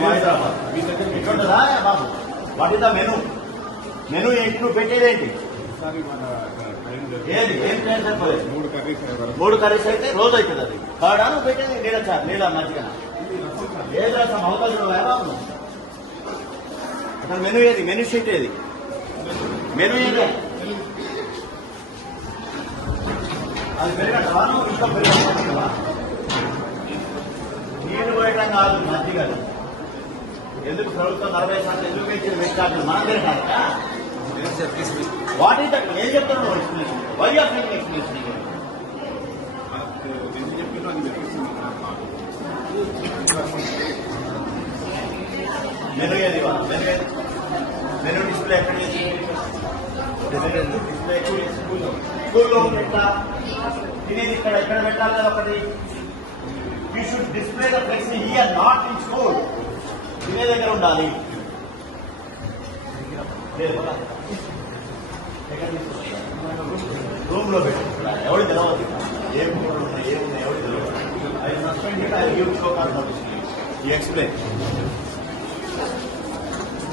హైదరాబాద్ ఎట్లుంటుందా బాబు? What is the menu? Menu ఏంటి? నువ్వు పెట్టేదేంటి? ఏది ఏం ప్లాన్ సరిపోలేదు? 3 కర్రీస్ అయితే రోజు అవుతుంది. అది కాడా నువ్వు పెట్టేది? నీళ్ళ మధ్యగా ఏది రసం అవకాశం బాబు? అసలు మెను ఏది? మెను షీట్ ఏది? మెను ఏది? అది పెరగటవా? నువ్వు ఇంకా పెరగవా? నీళ్లు పోయటం కాదు, మధ్యగా. ఎందుకు ప్రభుత్వం 40% ఎందుకు పెంచింది? పెట్టాలి మనం తిరగాక. What is that? ఏం చెప్తున్నావు explanation? Why are making explanation? Menu ఏది? మెను ఏది? మెను డిస్ప్లే ఎక్కడ చేసి? డిస్ప్లే స్కూల్లో పెట్టా. తినేది ఇక్కడ ఎక్కడ పెట్టాలి కదా ఒకటి. You should display the flexi here, not in school. తినే దగ్గర ఉండాలి. రూమ్ లో పెట్టి ఎవరు తెలవద్దు. ఏం కూరలు ఉన్నాయి, ఏమున్నాయి ఎవరు తెలియదు. I suspended, I give show call notice. You explain.